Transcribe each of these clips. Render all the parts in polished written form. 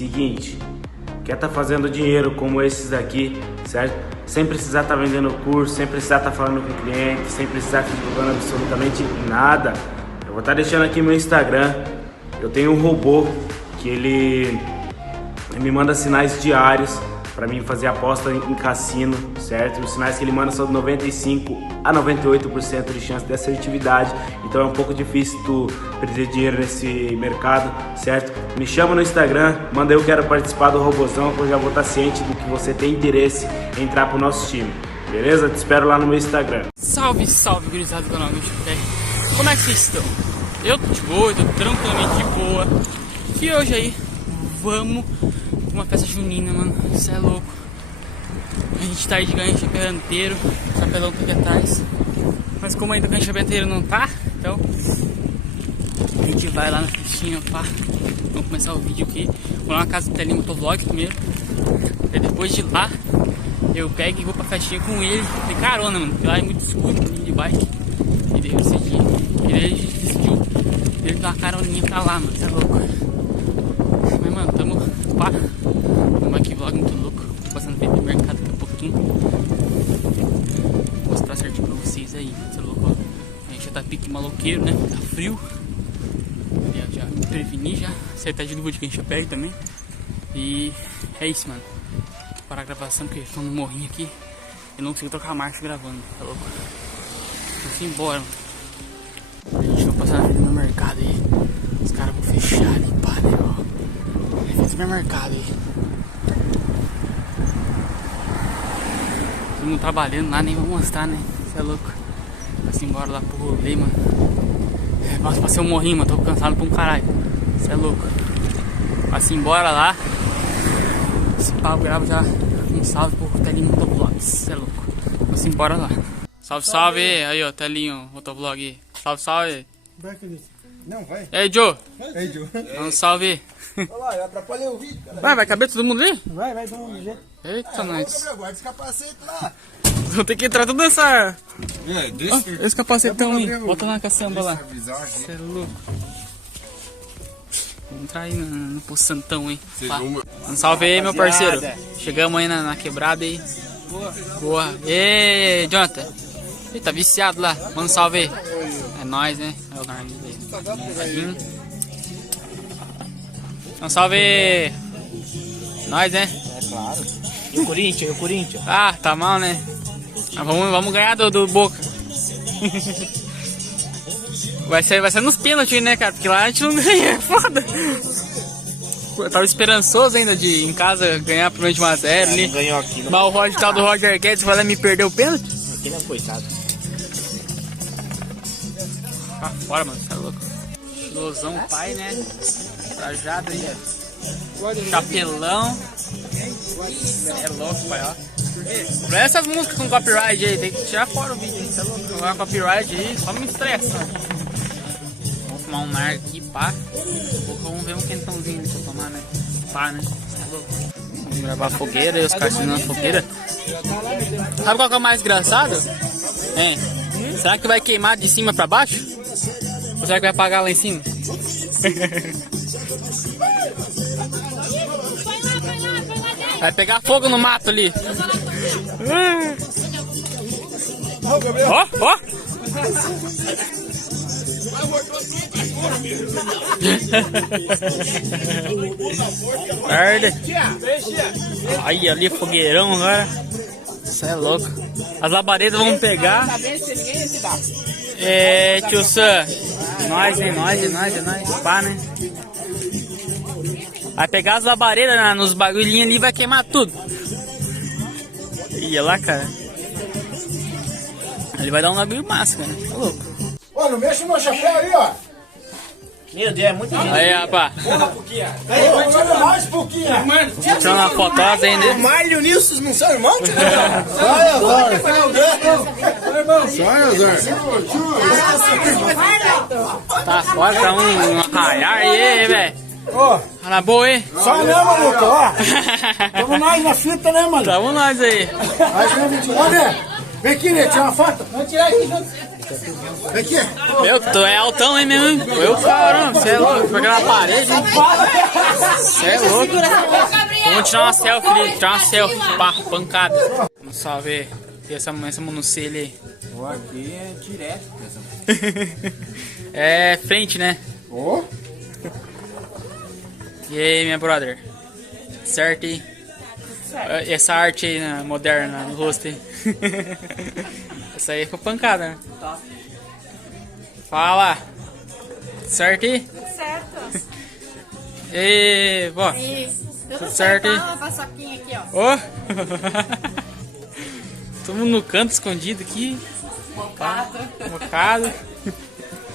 Seguinte, quer tá fazendo dinheiro como esses daqui, certo? Sem precisar tá vendendo curso, sem precisar tá falando com cliente, sem precisar tá divulgando absolutamente nada. Eu vou estar deixando aqui meu Instagram. Eu tenho um robô que ele me manda sinais diários para mim fazer aposta em cassino, certo? Os sinais que ele manda são de 95 a 98% de chance de assertividade, então é um pouco difícil tu perder dinheiro nesse mercado, certo? Me chama no Instagram, manda eu quero participar do robozão, que eu já vou estar ciente do que você tem interesse em entrar pro nosso time, beleza? Te espero lá no meu Instagram. Salve, salve, gurizada do canal do YouTube. Como é que vocês estão? Eu tô de boa, tô tranquilamente de boa. E hoje aí, vamos uma festa junina, mano, isso é louco. A gente tá aí de ganho chapeanteiro, o chapelão tá aqui atrás. Mas como ainda o ganho chapeanteiro não tá, então a gente vai lá na festinha, pá. Vamos começar o vídeo aqui. Vou lá na casa do Telinho Motovlog primeiro. Aí depois de lá, eu pego e vou pra festinha com ele, de carona, mano, porque lá é muito escuro de bike. E daí eu decidi, ele dá uma caroninha pra lá, mano, isso é louco. Mas mano, tamo pá. Vamos aqui, vlog muito louco. Tô passando vídeo do mercado daqui a pouquinho. Vou mostrar certinho pra vocês aí. Você é louco, ó. A gente já tá pique maloqueiro, né? Tá frio. Já me preveni já. Acertar de luva de quem chapéu também. E é isso, mano. Vou parar a gravação porque estou no morrinho aqui. Eu não consigo trocar a marcha gravando. Tá louco? Vou embora, mano. A gente vai passar na frente do mercado aí. Os caras vão fechar ali, pá, né, ó. Esse mercado aí. Todo mundo trabalhando lá, nem vou mostrar, né? Você é louco. Assim, embora lá pro rolê, mano. Nossa, passei um morrinho, mano. Tô cansado pra um caralho. Você é louco. Assim, embora lá. Esse pau grava já um salve pro Telinho Motovlog. Você é louco. Assim, embora lá. Salve, salve. Aí, ó, Telinho Motovlog. Salve, salve. Não, vai. Ei, Joe. Ei, Joe. Um salve. Olha lá, eu atrapalhei o vídeo, cara. Vai caber todo mundo ali? Vai dar um jeito. Eita, nós. Guarda esse capacete lá. Vou ter que entrar tudo nessa. Deixa Esse capacetão aí. Bota na caçamba lá. Você é louco. Vamos entrar aí no poçantão, hein. Um salve aí, meu parceiro. Chegamos aí na quebrada aí. Boa. Ei, Jonathan. Ele tá viciado lá. Manda um salve aí. É nóis, né? É o Narguilha aí. Um salve! Nós, né? É claro. E o Corinthians? Ah, tá mal, né? Mas vamos ganhar do Boca. vai ser nos pênaltis, né, cara? Porque lá a gente não ganha, é foda. Eu tava esperançoso ainda de em casa ganhar por 1x0 ali. Não ganhou aqui, não. Mas o tal do Roger Guedes vai lá me perder o pênalti? Aqui não, coitado. Ah, fora, mano, tá louco. Estilosão pai, né? Trajado aí, ó. Chapelão. É louco, pai, ó. Não é essas músicas com copyright aí, tem que tirar fora o vídeo, tá louco? Jogar copyright aí, só me estressa. Vamos fumar um nar aqui, pá. Vamos ver um quentãozinho ali pra tomar, né? Pá, né? Tá louco. Vamos gravar a fogueira e os caras na fogueira. Sabe qual que é o mais engraçado? Hein? Será que vai queimar de cima pra baixo? Ou será que vai apagar lá em cima? Vai pegar fogo no mato ali. Ó, ó. Merda. Aí ali fogueirão agora. Isso é louco. As labaredas vão pegar. É, tio Sam. Nós, pá, né? Vai pegar as labaredas nos bagulhinhos ali e vai queimar tudo. Ia lá, cara. Ele vai dar um bagulho massa, cara. Tá louco. Ó, não mexe no meu chapéu ali, ó. Meu Deus, é muito lindo. Aí, rapaz. Mais pouquinho. Tirando uma fotosa aí, né? O Mário e o Nilson não são irmãos? Tá fora pra um arraiar aí, velho. Ó, Tá na boa, hein? só né, maluco, ó. Tamo nós na fita, né, mano? Tamo nós aí. Olha, vem aqui, né? Tira uma foto. Vamos tirar aqui junto. Aqui. Meu, tu é altão, hein, mesmo? Hein? Eu, caramba, você é louco. Pegar na parede, hein? Você é louco. Vamos tirar uma selfie ali, tirar uma selfie. Pá, pancada. Vamos só ver essa monocelha aí. Ó, aqui é direto. É frente, né? Ó. E aí, minha brother? Certo aí? Essa arte aí, né, moderna no rosto aí. Essa aí ficou pancada, né? Fala! Certo aí? Certo. E vó. Tudo certo aí? Uma paçoquinha aqui, ó. Ó! Todo mundo no canto escondido aqui. Mocado.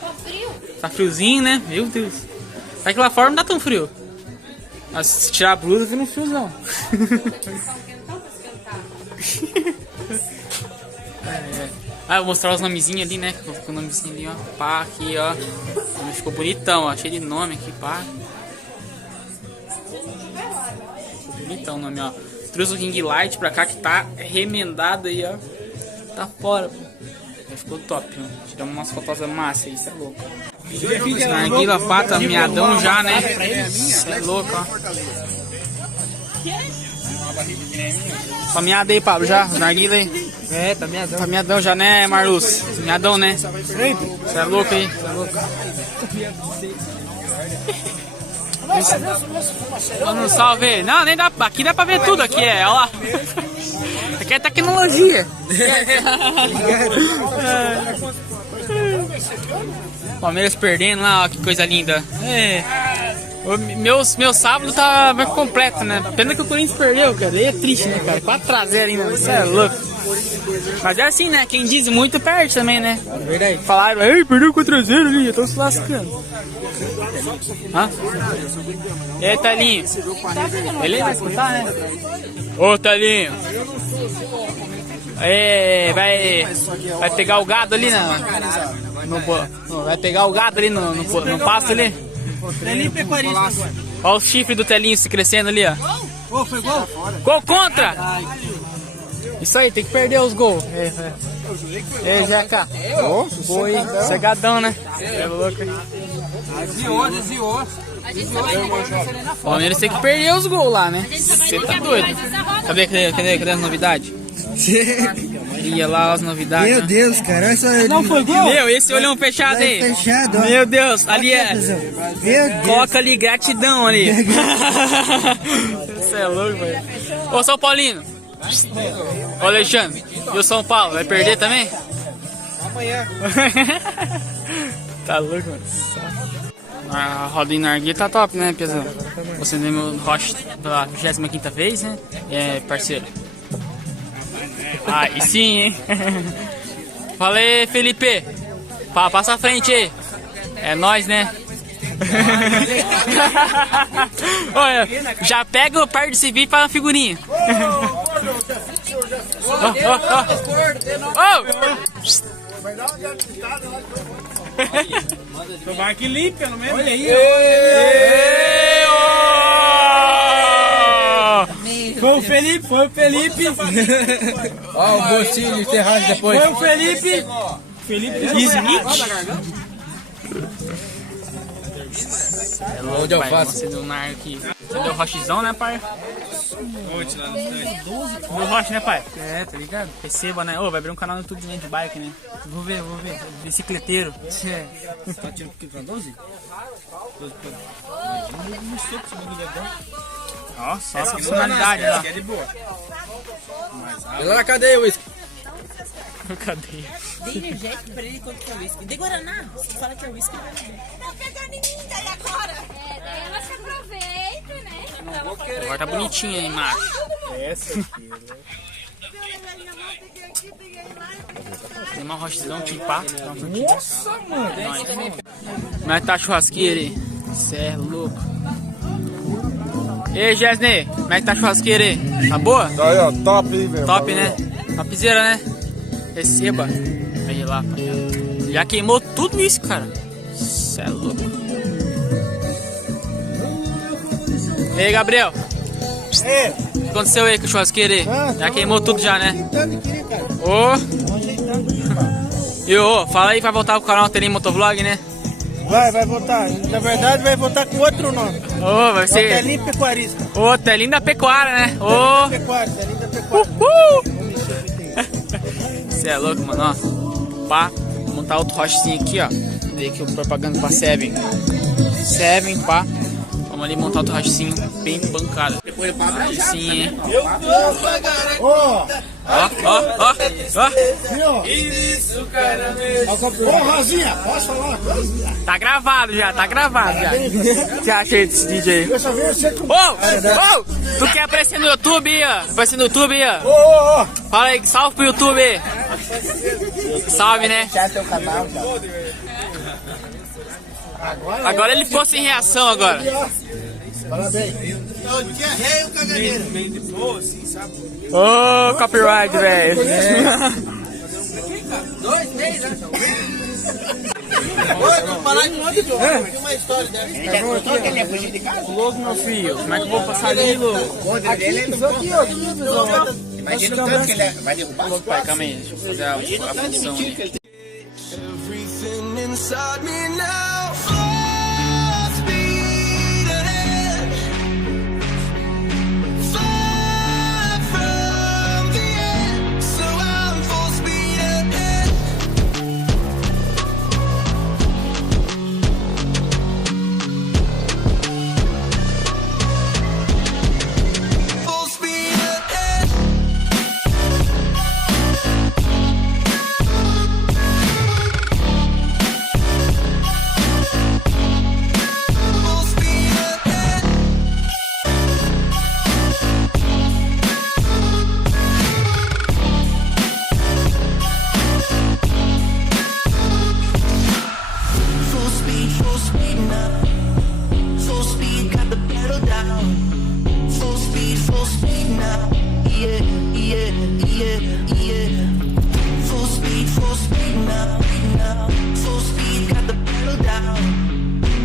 Tá frio. Tá friozinho, né? Meu Deus. Tá que lá fora não tá tão frio. Mas se tirar a blusa, fica no friozão. Ah, vou mostrar os nomezinhos ali, né? Ficou o nomezinho ali, ó. Pá, aqui, ó. Ficou bonitão, ó. Cheio de nome aqui, pá. Ficou bonitão o nome, ó. Trouxe o King Light pra cá que tá remendado aí, ó. Tá fora, pô. Ficou top, ó. Tiramos umas fotos massa aí, isso é louco. Narguila, pata, miadão já, né? Isso é louco, ó. Tá miado aí, Pablo, já? Os narguila aí. É, tá miadão. Tá miadão já, né, Marluz? Miadão, né? Você é louco aí? Você é louco. Manda um salve aí. Não, nem dá. Aqui dá pra ver tudo aqui, ó lá. Aqui é tecnologia. Palmeiras perdendo lá, ó, que coisa linda. É. Meu sábado tá mais completo, né? Pena que o Corinthians perdeu, cara. Aí é triste, né, cara? 4-0 ainda, você é louco. Mas é assim, né? Quem diz muito perde também, né? Verdade. Falaram, ei, perdeu 4-0 ali, já estão se lascando. Hã? E aí, Thalinho? Ele vai escutar, né? Ô, Thalinho. É, vai pegar o gado ali, né? Vai pegar o gado ali no pasto ali. Olha o chifre do Telinho se crescendo ali, ó. Foi gol? Gol contra! Isso aí, tem que perder os gols. É, Jeca. Gol aí, cegadão, né? É louco. Desviou. O Palmeiras tem que perder os gols lá, né? Você tá doido. Cadê as novidades? Ia lá as novidades. Meu né? Deus, cara. Olha só. Não foi gol? Meu, esse olhão fechado aí. Fechado, ó. Meu Deus, ali é. Meu Deus. Coloca ali gratidão ali. Você é louco, velho. Ô, São Paulino. Ô, Alexandre. E o São Paulo? Vai perder também? Amanhã. Tá louco, mano. A roda em narguilha tá top, né, Piazão? Você deu meu Roche pela 25ª vez, né? É, parceiro. Ah, e sim, hein? Fala aí, Felipe. Passa a frente aí. É nóis, né? Olha, já pega o par de civil para uma figurinha. Tomar que limpa, pelo menos. Olha aí, Foi o Felipe. ó. O bolsinho enterrado depois. Foi o Felipe. Smith. Onde eu faço? Você deu um nar aqui. Você deu rochizão, né, pai? Deu roche, né, pai? É, tá ligado? Receba, né? Ô, vai abrir um canal no YouTube de bike, né? Vou ver. Bicicleteiro. Tá tirando porque pra 12? Ó, só a funcionalidade lá. É de boa. Lá, cadê o uísque? Cadê? Dê energético pra ele enquanto que é uísque. Dê Guaraná. Se fala que é uísque, vai beber. Tá pegando em mim daí agora. É, ela se aproveita, né? Agora tá bonitinha aí, macho. Essa aqui, né? Tem uma rochizão, pá. Nossa, mano. Como é que tá a churrasqueira aí? Cê é louco. Ei, Jesney, como é que tá a churrasqueira aí? Tá boa? Tá aí, ó, top, hein, velho. Top, né? Topzera, né? Receba. Aí lá, pai. Já queimou tudo isso, cara. Cê é louco. Ei, Gabriel. O que aconteceu aí com o churrasqueiro aí? Já queimou tudo já, né? Ô! E ô, fala aí, vai voltar com o canal Telinho Motovlog, né? Vai voltar. Na verdade, vai voltar com outro nome. Ô, vai ser... Telinho Pecuarista. Ô, Telinho da Pecuária, né? Ô! Telinho da Pecuária. Você é louco, mano, ó. Pá, vou montar outro rochezinho aqui, ó. Dei aqui o propaganda pra Seven. Seven, pá. Vamos ali montar outro rochezinho bem pancada. Depois eu pago sim, hein? Ó, ó. Ô, Rosinha, posso falar uma coisa? Tá gravado já. O que acha aí desse DJ? Eu só vi você com... Ô! Tu quer aparecer no YouTube aí, ó? Aparecer no YouTube aí, ó? Ô! Fala aí, salve pro YouTube aí. Salve, né? Agora ele ficou sem reação agora. Parabéns. Ô, copyright, velho. Uma história dessa. Louco, meu filho. Como é que eu vou passar ali, louco? Imagina o tanto que ele vai derrubar. Pai, calma aí. Deixa eu fazer a função ali. Everything inside me now full speed ahead, far from the end, so I'm full speed ahead. Full speed ahead. Full speed now. Full speed, got the pedal down. Full speed now. Yeah. Full speed now. Full speed, got the pedal down.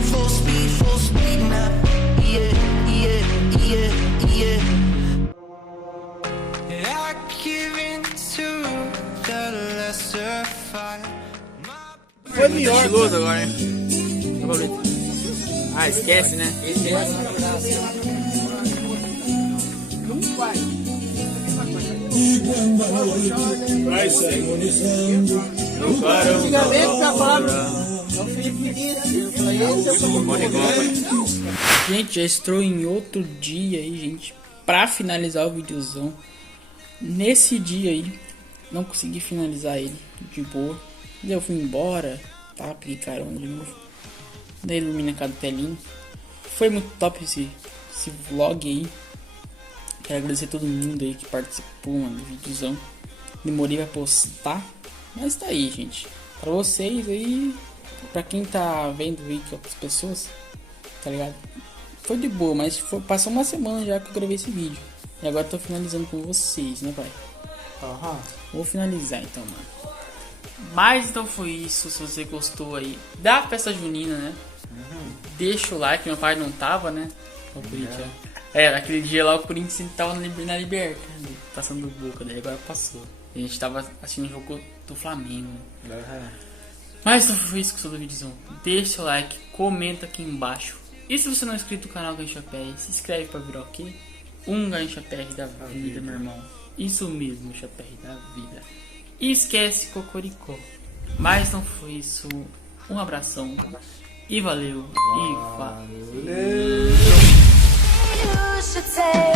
Full speed now. Yeah. I give in to the lesser fight. Foi melhor. Estiloso agora, hein? Ah, esquece, né? Antigamente, pra falar... É o Felipe Medina. Gente, já estou em outro dia aí, gente, pra finalizar o videozão. Nesse dia aí, não consegui finalizar ele de boa. Daí eu fui embora, tá? Peguei carona de novo. Daí ilumina cada telinho. Foi muito top esse vlog aí. Quero agradecer a todo mundo aí que participou, mano, do videozão. Demorei pra postar, mas tá aí, gente. Pra vocês aí, pra quem tá vendo aí que outras pessoas, tá ligado? Foi de boa, mas passou uma semana já que eu gravei esse vídeo. E agora tô finalizando com vocês, né, pai? Vou finalizar então, mano. Mas então foi isso. Se você gostou aí da festa junina, né? Deixa o like. Meu pai não tava, né? O Corinthians. Naquele dia lá o Corinthians tava na Liberta, passando boca, daí agora passou. A gente tava assistindo o jogo do Flamengo. Mas então foi isso que eu sou do vídeo. Deixa o like, comenta aqui embaixo. E se você não é inscrito no canal Gaúcha PR, se inscreve pra virar o quê? Um Gaúcha PR da vida, meu irmão. Isso mesmo, Gaúcha PR da vida. E esquece Cocoricó. Mas não foi isso. Um abração. E valeu. E valeu. You should take